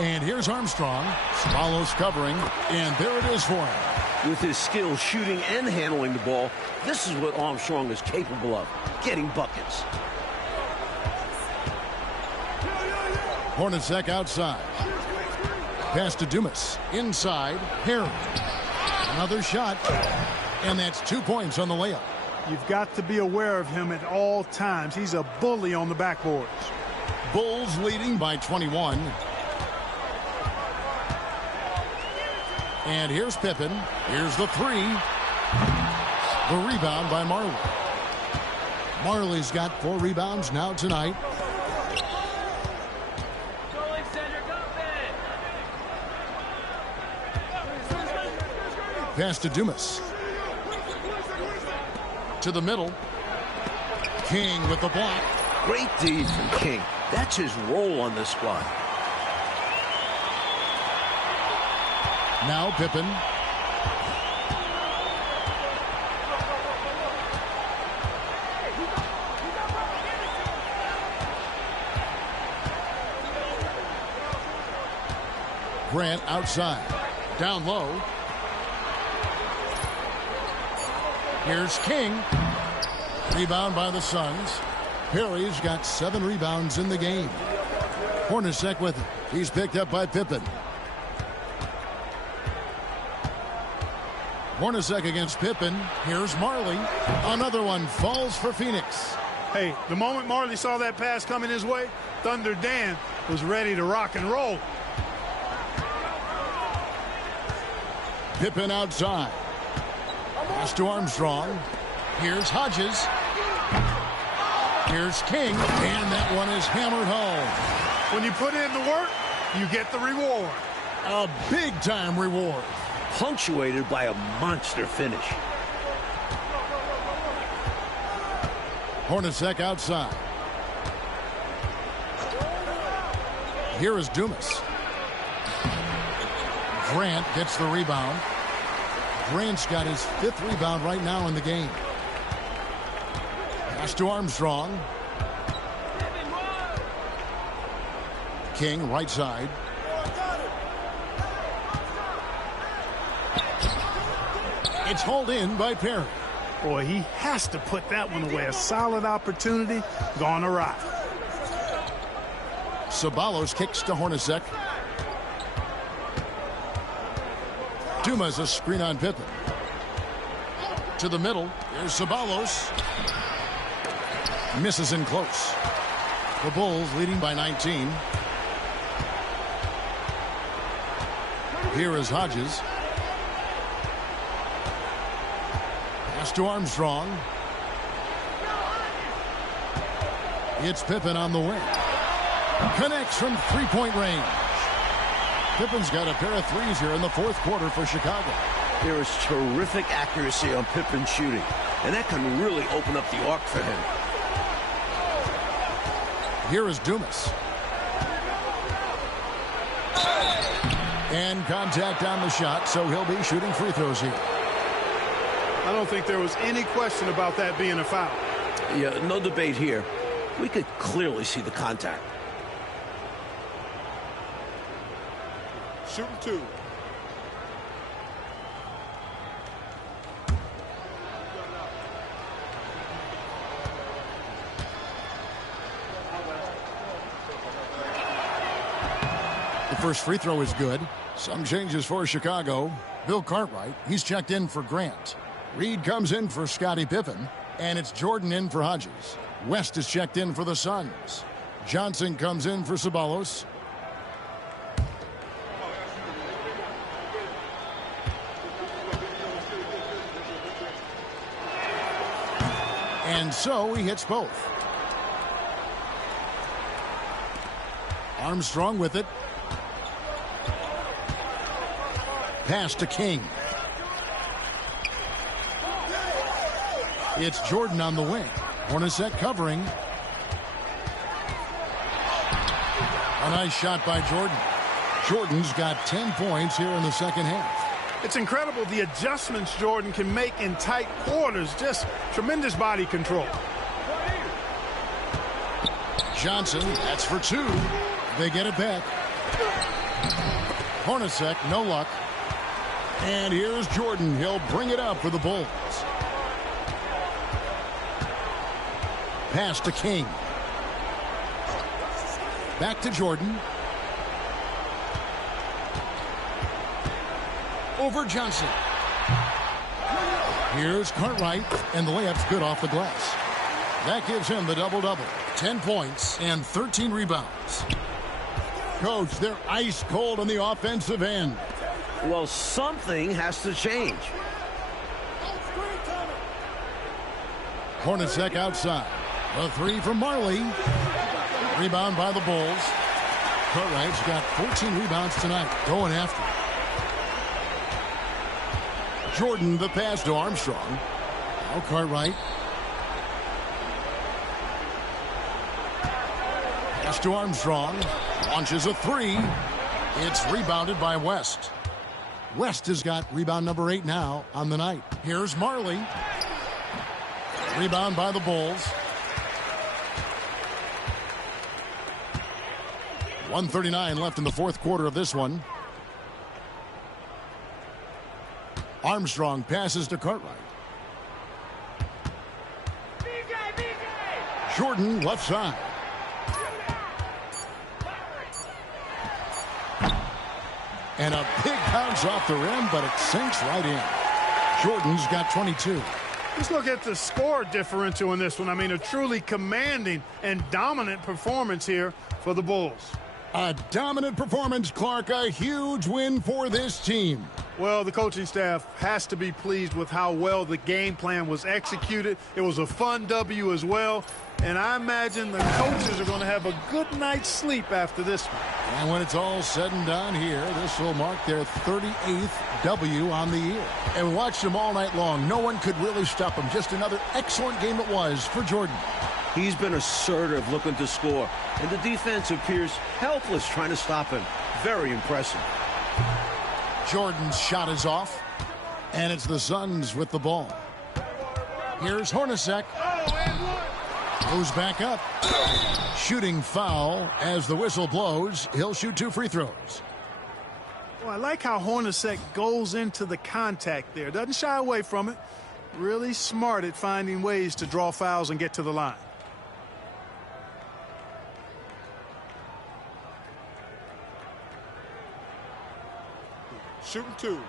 And here's Armstrong. Ceballos covering, and there it is for him. With his skill shooting and handling the ball, this is what Armstrong is capable of, getting buckets. Hornacek outside. Pass to Dumas. Inside, Harry. Another shot, and that's 2 points on the layup. You've got to be aware of him at all times. He's a bully on the backboards. Bulls leading by 21. And here's Pippen. Here's the three. The rebound by Marley. Marley's got 4 rebounds now tonight. Pass to Dumas. To the middle. King with the block. Great D from King. That's his role on this squad. Now Pippen. Grant outside. Down low. Here's King. Rebound by the Suns. Perry's got 7 rebounds in the game. Hornacek with it. He's picked up by Pippen. Hornacek against Pippen. Here's Marley. Another one falls for Phoenix. Hey, the moment Marley saw that pass coming his way, Thunder Dan was ready to rock and roll. Pippen outside. Pass to Armstrong. Here's Hodges. Here's King. And that one is hammered home. When you put in the work, you get the reward. A big-time reward. Punctuated by a monster finish. Hornacek outside. Here is Dumas. Grant gets the rebound. Grant's got his 5th rebound right now in the game. Pass to Armstrong. King right side. It's hauled in by Perry. Boy, he has to put that one away. A solid opportunity gone awry. Ceballos kicks to Hornacek. Dumas a screen on Pippen. To the middle. Here's Ceballos. Misses in close. The Bulls leading by 19. Here is Hodges. Pass to Armstrong. It's Pippen on the wing. Connects from three-point range. Pippen's got a pair of threes here in the 4th quarter for Chicago. There is terrific accuracy on Pippen's shooting, and that can really open up the arc for him. Here is Dumas. And contact on the shot, so he'll be shooting free throws here. I don't think there was any question about that being a foul. Yeah, no debate here. We could clearly see the contact. Shooting 2. The first free throw is good. Some changes for Chicago. Bill Cartwright, he's checked in for Grant. Reed comes in for Scottie Pippen. And it's Jordan in for Hodges. West is checked in for the Suns. Johnson comes in for Ceballos. And so he hits both. Armstrong with it. Pass to King. It's Jordan on the wing. Hornacek covering. A nice shot by Jordan. Jordan's got 10 points here in the second half. It's incredible the adjustments Jordan can make in tight quarters. Just tremendous body control. Johnson, that's for 2. They get it back. Hornacek, no luck. And here's Jordan. He'll bring it up for the Bulls. Pass to King. Back to Jordan. Over Johnson. Here's Cartwright, and the layup's good off the glass. That gives him the double-double. 10 points and 13 rebounds. Coach, they're ice cold on the offensive end. Well, something has to change. Hornacek outside. A three from Marley. Rebound by the Bulls. Cartwright's got 14 rebounds tonight. Going after it. Jordan, the pass to Armstrong. Now Cartwright. Pass to Armstrong. Launches a three. It's rebounded by West. West has got rebound number 8 now on the night. Here's Marley. Rebound by the Bulls. 1:39 left in the fourth quarter of this one. Armstrong passes to Cartwright. Jordan left side. And a big bounce off the rim, but it sinks right in. Jordan's got 22. Let's look at the score differential in this one. I mean, a truly commanding and dominant performance here for the Bulls. A dominant performance, Clark. A huge win for this team. Well, the coaching staff has to be pleased with how well the game plan was executed. It was a fun W as well. And I imagine the coaches are going to have a good night's sleep after this one. And when it's all said and done here, this will mark their 38th W on the year. And we watched them all night long. No one could really stop them. Just another excellent game it was for Jordan. He's been assertive, looking to score. And the defense appears helpless trying to stop him. Very impressive. Jordan's shot is off. And it's the Suns with the ball. Here's Hornacek. Goes back up. Shooting foul as the whistle blows. He'll shoot 2 free throws. Well, I like how Hornacek goes into the contact there. Doesn't shy away from it. Really smart at finding ways to draw fouls and get to the line. Shooting 2.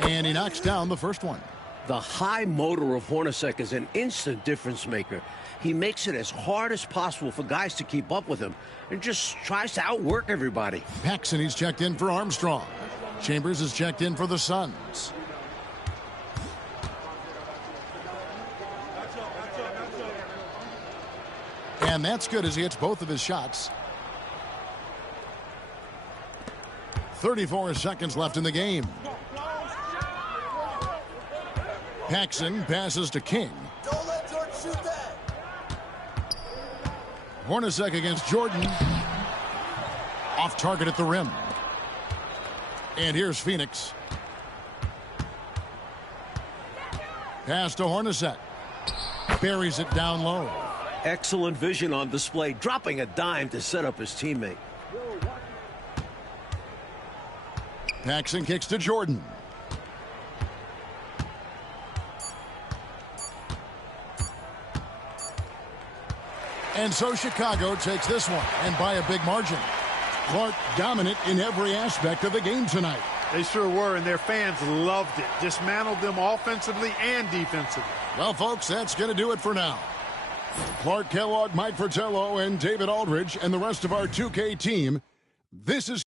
And he knocks down the first one. The high motor of Hornacek is an instant difference maker. He makes it as hard as possible for guys to keep up with him and just tries to outwork everybody. Paxson, he's checked in for Armstrong. Chambers is checked in for the Suns. And that's good as he hits both of his shots. 34 seconds left in the game. Paxson passes to King. Don't let Jordan shoot that. Hornacek against Jordan. Off target at the rim. And here's Phoenix. Pass to Hornacek. Buries it down low. Excellent vision on display, dropping a dime to set up his teammate. Paxson kicks to Jordan. And so Chicago takes this one, and by a big margin. Clark dominant in every aspect of the game tonight. They sure were, and their fans loved it. Dismantled them offensively and defensively. Well, folks, that's going to do it for now. Clark Kellogg, Mike Fratello, and David Aldridge, and the rest of our 2K team. This is...